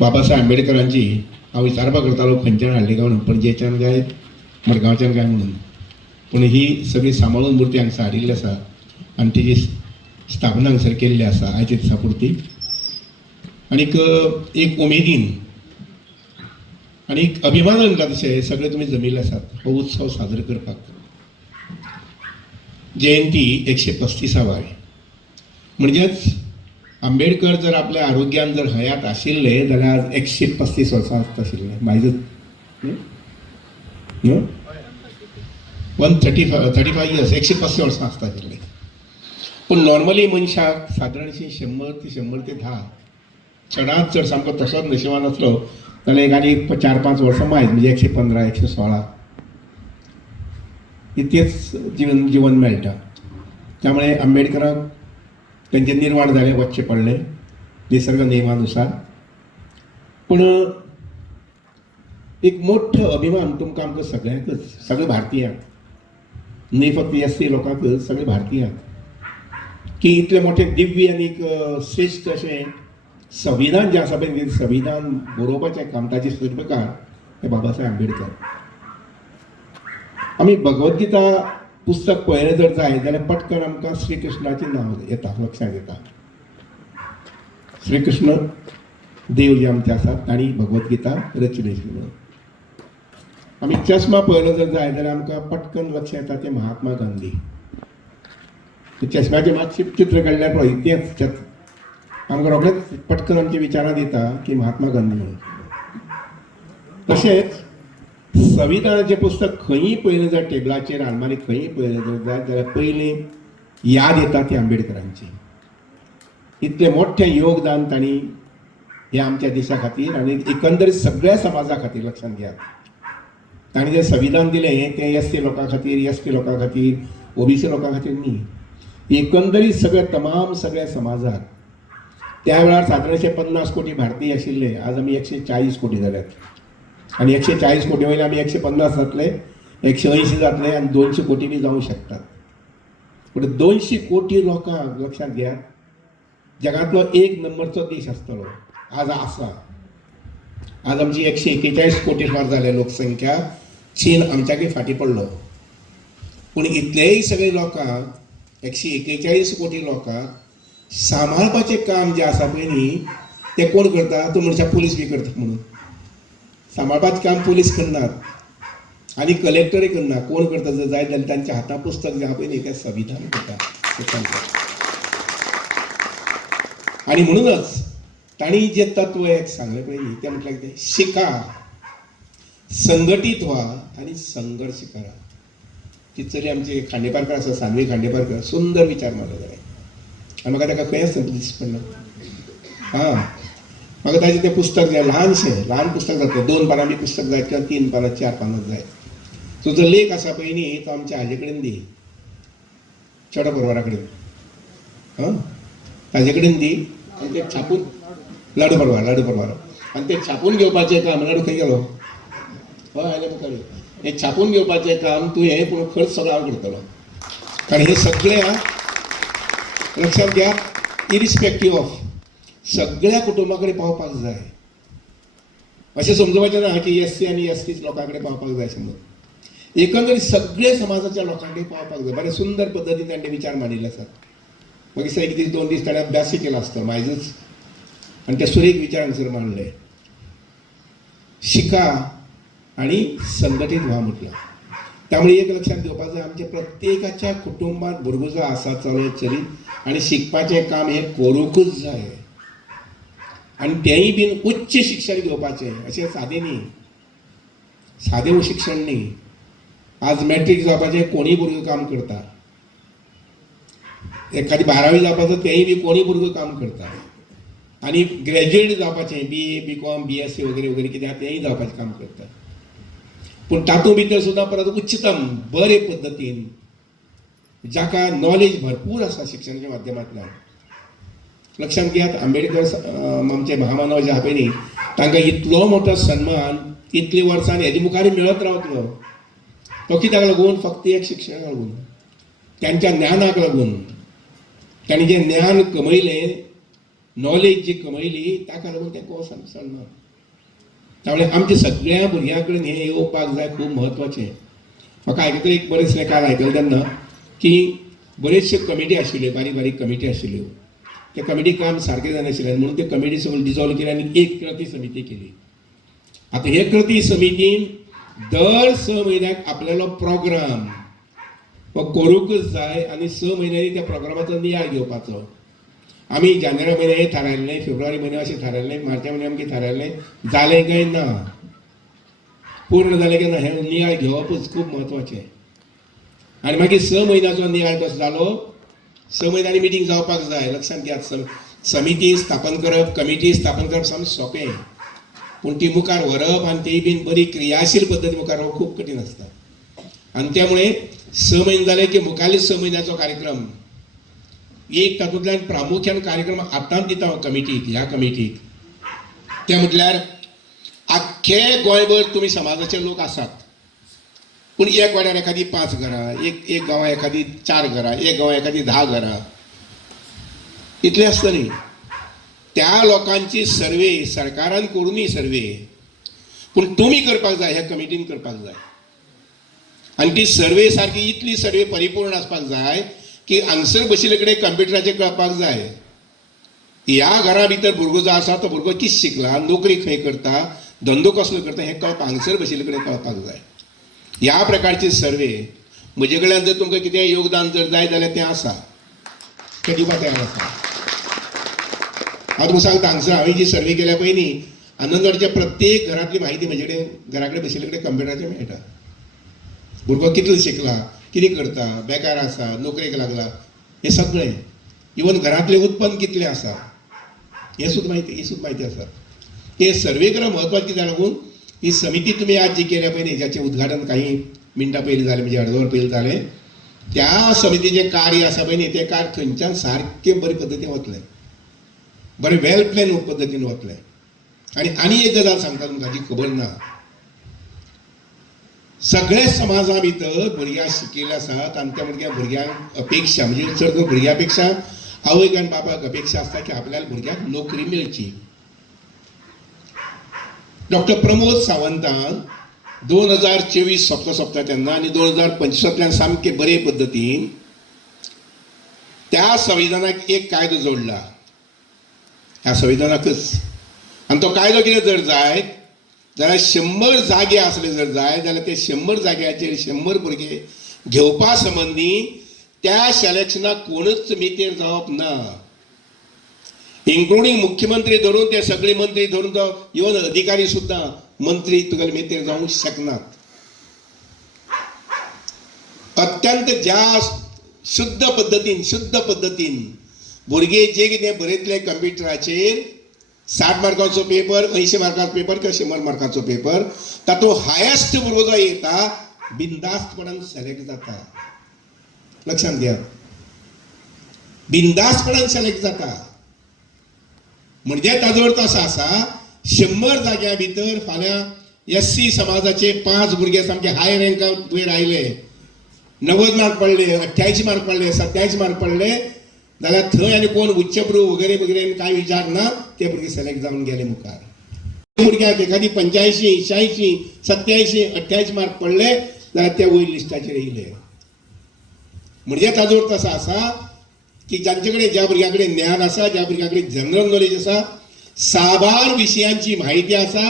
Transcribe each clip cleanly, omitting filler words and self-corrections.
बाबासाहेब आंबेडकरांची हांव विचारपाक करतालो खंयच्यान हाडली काय म्हणून पणजेच्यान काय मडगांवच्यान काय म्हणून. पूण ही सगळी सांबाळून मुर्ती हांगसर हाडिल्ली आसा आनी तेजी स्थापना हांगसर केल्ली आसा आयच्या दिसा पुरती. आनीक एक उमेदीन आनी एक अभिमान म्हणटा तशें सगळे तुमी जमिल्ले आसात हो उत्सव साजरो करपाक. जयंती 135वी म्हणजेच आंबेडकर जर आपल्या आरोग्यान जर हयात आशिल्ले जाल्यार 135 वर्सां आशिल्ले मायज 135 इयर्स 135 वर्सां आसता आशिल्ले. पूण नॉर्मली मनशाक सादारणशी 100 ते 10 चडांत चड सामको तसोच नशिबान आसलो जाल्यार एक आनी 4-5 वर्सां मायज म्हणजे 115 116 इतकेच जीवन मेळटा. त्यामुळे आंबेडकराक त्यांचे निर्वाण झाले वचचे पडले निसर्ग नियमानुसार. पण एक मोठो अभिमान तुमकां आमकां सगळ्यांकच सगळे भारतीयांक न्ही फक्त SC लोकांकच सगळे भारतीयांक की इतले मोठे दिव्य आनी श्रेष्ठ अशें संविधान जें आसा पळय संविधान बरोवपाचें काम ताचे शिल्पकार हे बाबासाहेब आंबेडकर. आमी भगवद्गीता पुस्तक पळयलें जर जाय जाल्यार पटकन आमकां श्री कृष्णाचें नांव येता लक्षांत येता. श्री कृष्ण देव जे आमचे आसात तांणी भगवद्गीता रचिल्ली म्हणून. आमी चश्मा पळयलो जर जाय जाल्यार आमकां पटकन लक्षांत येता ते महात्मा गांधी. चश्म्याचें मातशें चित्र काडल्यार पळय तेंच आमकां रोखडेंच पटकन आमच्या विचारांत येता की महात्मा गांधी म्हणून. तशेंच संविधानाचें पुस्तक खंयी पळयलें जाल्यार टेबलाचेर आलमारीक खंयी पळयलें जर जाय जाल्यार पयलीं याद येता ती आंबेडकरांची. इतलें मोठें योगदान तांणी ह्या आमच्या देशा खातीर आनी एकंदरीत सगळ्या समाजा खातीर लक्षांत घेयात. तांणी जें संविधान दिलें तें SC लोकां खातीर ST लोकां खातीर OBC लोकां खातीर न्ही, एकंदरीत सगळ्या सगळ्या समाजाक. त्या वेळार सादारणशे 50 कोटी भारतीय आशिल्ले, आज आमी 140 कोटी जाल्यात. आनी 140 कोटी वयले आमी 150 जातले 180 जातले आनी 200 कोटी बी जावंक शकतात. पूण 200 कोटी लोकांक लक्षांत घेयात जगांतलो 1 नंबरचो देश आसतलो आज आसा. आज आमची 141 कोटी पार जाले लोकसंख्या. चीन आमच्याकय फाटीं पडलो. पूण इतलेय सगळे लोकांक 141 कोटी लोकांक सांबाळपाचें काम जें आसा पळय न्ही तें कोण करता तो म्हणटा पुलीस बी करता म्हणून. सांबाळपाचें काम पुलीस करनात आनी कलेक्टरय करना. कोण करता जर जाय जाल्यार तांच्या हातां पुस्तक जें आसा पळय न्ही तें संविधान करता. आनी म्हणूनच तांणी जें तत्व एक सांगलें पळय न्ही तें म्हटल्यार कितें शिका, संघटीत व्हा आनी संघर्श करा. ती चली आमची खांडेपारकर आसा सानवी खांडेपारकर सुंदर विचार मारलो जाय आनी म्हाका ताका खंय आसता दिसता पडना. म्हाका ताजें तें पुस्तक जें ल्हान पुस्तक जाता 2 पानां बी पुस्तक जाय किंवा 3 पानां 4 पानां जाय. तो जो लेख आसा पळय न्ही तो आमच्या हाजे कडेन दी चोडा परवारा कडेन. ताजे कडेन दी आनी तें छापून लाडू परवार आनी तें छापून घेवपाचें काम लाडू खंय गेलो हय आयले मुखार. हें छापून घेवपाचें काम तूं हें पूण खर्च सगळो हांव करतलो. कारण हे सगळ्या लक्षांत घ्या इरिस्पेक्टीव ऑफ सगळ्या कुटुंबा कडेन पावपाक जाय. अशें समजोवपाचें ना की SC आनी ST लोकां कडेन पावपाक जाय समज. एकंदरीत सगळे समाजाच्या लोकां कडेन पावपाक जाय. बरें सुंदर पद्दतीन ताणें विचार मांडिल्ले आसात. मागीर 1 दीस 2 दीस ताणें अभ्यासय केलो आसता मायजूच आनी ते सुरेख विचार हांगसर मांडले. शिका आनी संघटीत व्हा म्हटलं. त्यामुळे एक लक्षात घेवपाक जाय आमच्या प्रत्येकाच्या कुटुंबात भुरगो जो आसा चलत चलीत आनी शिकपाचें काम हें करूंकूच जाय. आनी तेंय बीन उच्च शिक्षण घेवपाचें अशें सादें न्ही, सादें शिक्षण न्ही. आज मॅट्रीक जावपाचें कोणीय भुरगो काम करता. एखादी 12वी जावपाचो तेंय बी कोणीय भुरगो काम करता. आनी ग्रॅज्युएट जावपाचें BA BCom BSc वगैरे कितें आसा तेंय जावपाचें काम करता. पूण तातूंत भितर सुद्दां परत उच्चतम बरे पद्दतीन जाका नॉलेज भरपूर आसा शिक्षणाच्या माध्यमांतल्यान. लक्षांत घेयात आंबेडकर आमचे महामानव जे आसा पळय न्ही तांकां इतलो मोठो सन्मान इतली वर्सां हेजे मुखार मेळत रावतलो. तो कित्याक लागून फक्त एक शिक्षणाक लागून त्यांच्या ज्ञानाक लागून. तांणी जें ज्ञान कमयलें नॉलेज जी कमयली ताका लागून तें कोर्स चलना. त्यामुळे आमच्या सगळ्या भुरग्यां कडेन हें येवपाक जाय, खूब म्हत्वाचें. म्हाका आयकतरी एक बरें दिसलें काल आयकलें तेन्ना की बरेचशे कमिटी आशिल्ल्यो, बारीक बारीक कमिटी आशिल्ल्यो. त्या कमिटी काम सारकें जायनाशिल्लें म्हणून ते कमिटी सगळी डिजॉल्व केली आनी एक कृती समिती केली. आतां हे कृती समितीन दर 6 म्हयन्याक आपल्यालो प्रोग्राम हो करूंकच जाय आनी 6 म्हयन्यांनी त्या प्रोग्रामाचो नियाळ घेवपाचो. आमी जानेवारी म्हयने थारायल्लें, फेब्रुवारी म्हयने अशें थारायल्लें, मार्चा म्हयने आमगे थारायल्लें, जालें काय ना, पूर्ण जालें काय ना हें नियाळ घेवपूच खूब म्हत्वाचें. आनी मागीर 6 म्हयन्याचो नियाळ कसो जालो, 6 म्हयन्यांनी मिटींग जावपाक जाय. लक्षांत घेयात, समिती स्थापन करप, कमिटी स्थापन करप सामकें सोंपें, पूण ती मुखार व्हरप आनी ती बीन बरी क्रियाशील पद्दती मुखार व्हरप खूब कठीण आसता. आनी त्यामुळे 6 म्हयने जाले की मुखारले 6 म्हयन्याचो कार्यक्रम एक तातूंतल्यान प्रामुख्यान कार्यक्रम आतांच दिता हांव कमिटीक, ह्या कमिटीक. ते म्हटल्यार आख्खे गोंयभर तुमी समाजाचे लोक आसात, पूण एक वाड्यार एखादी 5 घरां, एक गांवां एखादी 4 घरां, एक गांवां एखादी 10 घरां, इतले आसता न्ही. त्या लोकांची सर्वे सरकारान करूनी सर्वे, पूण तुमी करपाक जाय, ह्या कमिटीन करपाक जाय. आनी ती सर्वे सारकी इतली सर्वे परिपूर्ण आसपाक जाय की हांगसर बशिल्ले कडेन कंप्युटराचेर कळपाक जाय ह्या घरा भितर भुरगो जो आसा तो भुरगो कितें शिकला, नोकरी खंय करता, धंदो कसलो करता, हें कळपाक हांगसर बशिल्ले कडेन कळपाक जाय. ह्या प्रकारची सर्वे म्हजे कडल्यान जर तुमकां कितें योगदान जर जाय जाल्यार तें आसा, तें दिवपाक तयार आसा. हांव तुमकां सांगता, हांगसर हांवें जी सर्वे केल्या पळय न्ही, आनंदवाडीच्या प्रत्येक घरांतली म्हायती म्हजे कडेन घरा कडेन बशिल्ले कडेन कंप्युटराचेर मेळटा. भुरगो कितलो शिकला, कितें करता, बेकार आसा, नोकरेक लागला, हें सगळें. इवन घरांतलें उत्पन्न कितलें आसा हें सुद्दां म्हायती आसा. हे सर्वे करप म्हत्वाचें. कित्याक लागून ही समिती तुमी आज जी केल्या पळय न्ही, जाचें उद्घाटन काही मिनटां पयलीं जालें, म्हणजे अर्द वर पयलीं जालें, त्या समितीचें कार्य आसा पळय न्ही, तें कार्य थंयच्यान सारकें बरे पद्दतीन वतलें, बरें वेल प्लॅन पद्दतीन वतलें. आनी एक गजाल सांगता तुमकां, जी खबर ना, सगळ्या समाजा भितर भुरग्यां शिकिल्ले आसात आनी त्या भुरग्यांक अपेक्षा, म्हणजे चड करून भुरग्यां पेक्षा आवयक आनी बापायक अपेक्षा आसता की आपल्याला भुरग्यांक नोकरी मेळची. डॉक्टर प्रमोद सावंतान 2024 सोंपता तेन्ना आनी 2025 सामके बरे पद्दतीन त्या संविधानाक एक कायदो जोडला, ह्या संविधानाकच. आनी तो कायदो कितें जर जायत जाल्यार 100 जागे आसले जर जाय जाल्यार ते 100 जाग्याचेर 100 भुरगे घेवपा संबंधी त्या सिलेक्शनाक कोणूच मेतेर जावप ना, इन्क्लुडींग मुख्यमंत्री धरून ते सगळे मंत्री धरून तो इवन अधिकारी सुद्दां मंत्री तुगेले मेतेर जावंक शकनात. अत्यंत ज्या शुद्ध पद्दतीन भुरगे जे कितें बरयतले कंप्युटराचेर, 60 मार्काचो पेपर, 80 मार्काचो पेपर किंवा 100 मार्काचो पेपर, तातूंत हायेस्ट भुरगो जो येता बिंदास्तपणान सिलेक्ट जाता. लक्षांत घ्या, बिंदास्तपणान सिलेक्ट जाता. म्हणजे ताजो अर्थ असो आसा, 100 जाग्या भितर फाल्यां SC समाजाचे 5 भुरगे सामके हाय रँकान वयर आयले, 90 मार्क पडले, 88 मार्क पडले, 87 मार्क पडले, जाल्यार थंय आनी कोण उच्चभ्रू वगैरे वगैरे कांय विचार ना, ते भुरगे सिलेक्ट जावन गेले मुखार. भुरग्याक एखादी 85, 86, 87, 88 मार्क पडले जाल्यार ते वयर लिस्टाचेर येयले. म्हणजे ताजो अर्थ असो आसा की जांचे कडेन, ज्या भुरग्या कडेन ज्ञान आसा, ज्या भुरग्या कडेन जनरल नॉलेज आसा, साबार विशयांची म्हायती आसा,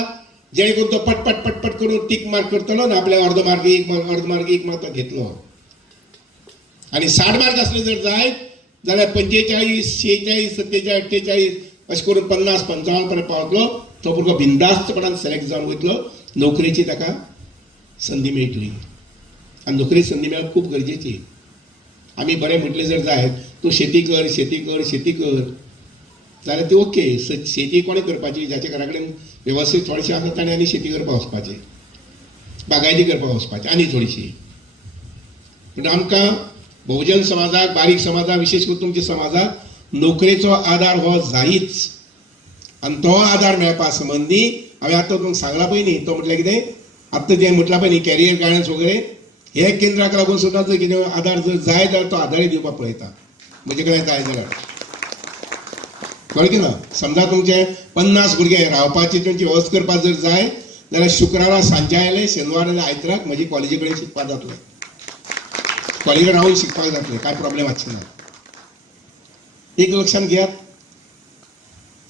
जेणे करून तो पटपट करून टीक मार्क करतलो ना, आपल्या अर्ध मार्क एक मार्क तो घेतलो. आनी 60 मार्क असले जर जाय जाल्यार 45, 46, 47, 48 अशें करून 50, 55 पर्यंत पावतलो, तो भुरगो बिंदास्तपणान सिलेक्ट जावन वयतलो, नोकरेची ताका संदी मेळटली. आनी नोकरी संदी मेळप खूब गरजेची. आमी बरें म्हटलें जर जायत, तूं शेती कर जाल्यार ती ओके. शेती कोणें करपाची, ज्याच्या घरा कडेन वेवस्थीत थोडेशें आसा ताणें आनी शेती करपाक वचपाचें, बागायती करपाक वचपाचें आनी थोडीशी. पूण आमकां बहुजन समाजाक, बारीक समाजाक, विशेश करून तुमच्या समाजाक नोकरेचो आदार हो जायच. आनी तो आदार मेळपा संबंदी हांवें आतां तुमकां सांगला पळय न्ही, तो म्हटल्यार कितें, आतां जें म्हटलां पळय न्ही कॅरियर गायडन्स वगैरे, हे केंद्राक लागून सुद्दां जर कितें आदार जर जाय जाल्यार तो आदारूय दिवपाक पळयता, म्हजे कडेन जाय जाल्यार. कळ्ळें ना. समजा तुमचे 50 भुरगे रावपाची तुमची वेवस्था करपाक जर जाय जाल्यार शुक्रारा सांजे आयले, शेनवार आनी आयताराक म्हजी कॉलेजी कडेन शिकपाक जातलें. कॉलेजीक रावन शिकपाक जातलें, कांय प्रॉब्लेम आसचें ना. एक लक्षात घेयात,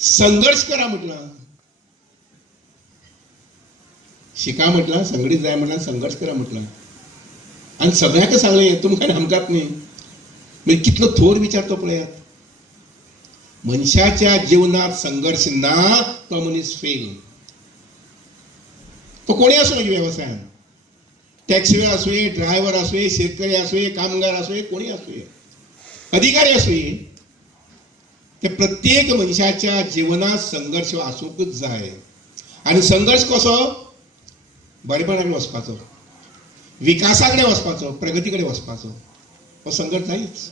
संघर्ष करा म्हटलं. शिका म्हटलं, संघटीत जाय म्हटलं, संघर्ष करा म्हटलं. आणि सगळ्यांक सांगलें, तुमकां आमकांच न्ही. म्हणजे कितलो थोर विचार तो पळयात. मनशाच्या जीवनात संघर्ष ना तो मनीस फेल. तो कोणी असो व्यवसायात, टॅक्सी असू, ड्रायव्हर असू, शेतकरी असू, कामगार असू, कोणी असू, अधिकारी असू, ते प्रत्येक मनशाच्या जीवनात संघर्ष आसूकच जाय. आणि संघर्ष कसो, बरेपणाकडे वचपाचो, विकासाकडे वचपाचो, प्रगतीकडे वचपाचो, हो संघर्ष जायच.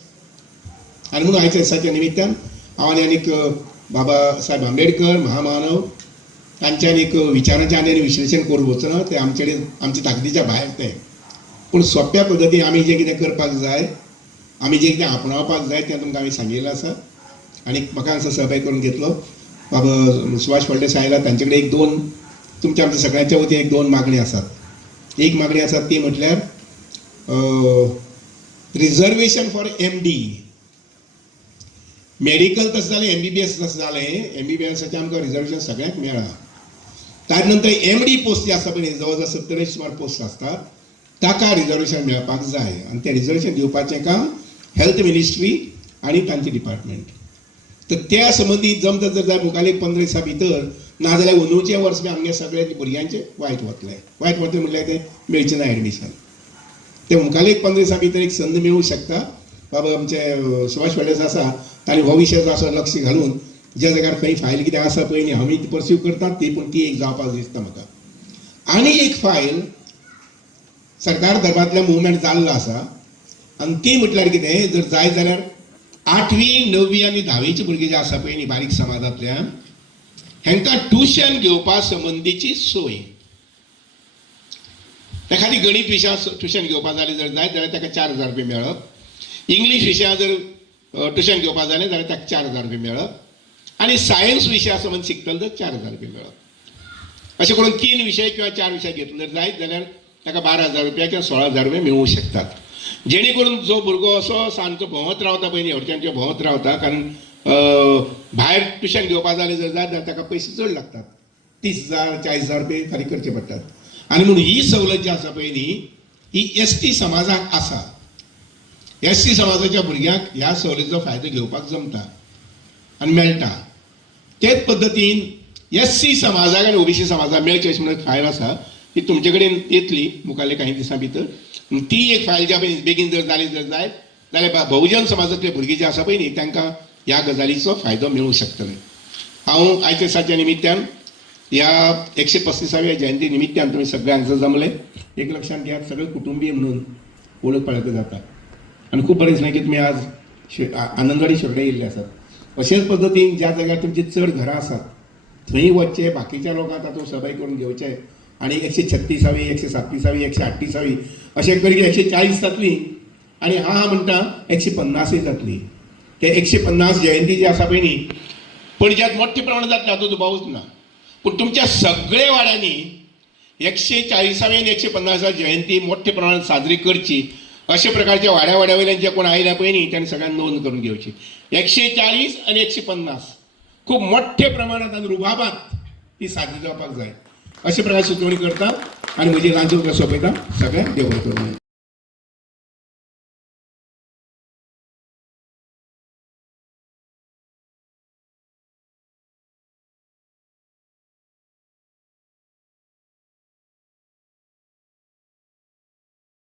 आणि म्हणून आयच्या दिसाच्या निमित्तान हांव आनीक बाबा साहेब आंबेडकर महामानव तांच्यान एक विचारांचें आनी विश्लेशण करूंक वचना, ते आमच्या ताकदीच्या भायर तें. पूण सोंप्या पद्दतीन आमी जें कितें करपाक जाय, आमी जें कितें आपणावपाक जाय तें तुमकां हांवें सांगिल्लें आसा. आनी म्हाका हांगसर सहभाग करून घेतलो बाबा सुभाष फळदेसाय आयला. तांचे कडेन एक दोन तुमच्या आमच्या सगळ्यांच्या वतीन एक दोन मागणी आसात. एक मागणी आसा ती म्हटल्यार रिजर्वेशन फॉर MD. मेडिकल तसं जालें, MBBS तसं जालें. MBBSचे आमकां रिजर्वेशन सगळ्यांक मेळ्ळा. ताजे नंतर MD पोस्ट जी आसा पळय, जवळ जवळ 70 सुमार पोस्ट आसता, ताका रिजर्वेशन मेळपाक जाय. आनी तें रिजर्वेशन दिवपाचें काम हेल्थ मिनिस्ट्री आनी तांचे डिपार्टमेंट. तर त्या संबंधी जमता जर जाय मुखावेले 15 दिसां भितर, नाजाल्यार अंदूचे वर्स बी आमगे सगळे भुरग्यांचे वायट वतलें. वायट वतलें म्हटल्यार तें मेळचें ना एडमिशन. ते मुखावेले 15 दिसां भितर एक संद मेळूंक शकता. बाबा आमचे सुभाष फळदेसाय आसा, ताणें हो विशय जो आसा लक्ष घालून ज्या जाग्यार खंय फायल कितें आसा पळय न्ही, आमी परस्यू करतात ती, पूण ती एक जावपाक दिसता म्हाका. आनी एक फायल सरकार दरबारांतल्यान मुवमेंट जाल्लो आसा, आनी ती म्हटल्यार कितें, जर जाय जाल्यार 8वी 9वी आनी 10वीचे भुरगे जे आसा पळय न्ही बारीक समाजांतल्यान, हेंकां ट्युशन घेवपा संबंधीची सोय. एखादी गणित विशया ट्युशन घेवपा जालें जर जाय जाल्यार ताका 4000 रुपया मेळप. इंग्लीश विशया जर ट्युशन घेवपा जालें जाल्यार ताका 4000 रुपया मेळप. आनी सायन्स विशया संबंद शिकतलो तर 4000 रुपया मेळप. अशें करून 3 विशय किंवा 4 विशय घेतले जर जायत जाल्यार ताका 12000 रुपया किंवा 16000 रुपया मेळूंक शकतात. जेणे करून जो भुरगो असो सामको भोंवत रावता पळय न्ही, हडच्यांचे भोंवत रावता, कारण भायर ट्युशन घेवपा जालें जर जायत जाल्यार ताका पयशे चड लागतात. 30000 40000 रुपया फारीक करचे पडटात. आनी म्हणून ही सवलत जी आसा पळय न्ही, ही ST समाजाक आसा. ST समाजाच्या भुरग्यांक ह्या सवलतीचो फायदो घेवपाक जमता आनी मेळटा. तेच पद्दतीन SC समाजाक आनी OBC समाजाक मेळची अशी म्हणून फायल आसा, ती तुमचे कडेन येतली मुखावेले काही दिसां भितर. ती एक फायल ज्या बेगीन जर जाली जर जायत जाल्यार बहुजन समाजातले भुरगे जे आसा पळय न्ही तांकां ह्या गजालीचो फायदो मेळूंक शकतले. हांव आयच्या दिसाच्या निमित्तान ह्या 135व्या जयंती निमित्तान तुमी सगळे हांगसर जमले. एक लक्षात घेयात, सगळे कुटुंबीय म्हणून वळख पळयता जाता. आनी खूब बरें दिसलें की तुमी आज आनंदवाडी शेवटे येयल्ले आसात. अशेच पद्दतीन ज्या जाग्यार तुमची चड घरां आसात थंय वचचे, बाकीच्या लोकांक तातूंत सहभागी करून घेवचे. आनी 136वी 137वी 138वी अशें करीत 140 जातली. आनी हांव म्हणटा 150 जातली. ते 150 जयंती जी आसा पळय न्ही पणज्यात मोठ्या प्रमाणात जातली, हातूंत दुबावूच ना. पूण तुमच्या सगळे वाड्यांनी 140वी आनी 150 जयंती मोठ्या प्रमाणात साजरी करची. अशा प्रकारच्या वाड्या वयल्यान जे कोण आयल्या पळय न्ही तांणी सगळ्यांनी नोंद करून घेवची. 140 आनी 150 खूब मोठ्या प्रमाणात आनी रुबाबात ती साजरी जावपाक जाय अशा प्रकारे सुचोवणी करता. आनी म्हजी ल्हानशी सोंपयता. सगळ्यांक देव बरें करूं.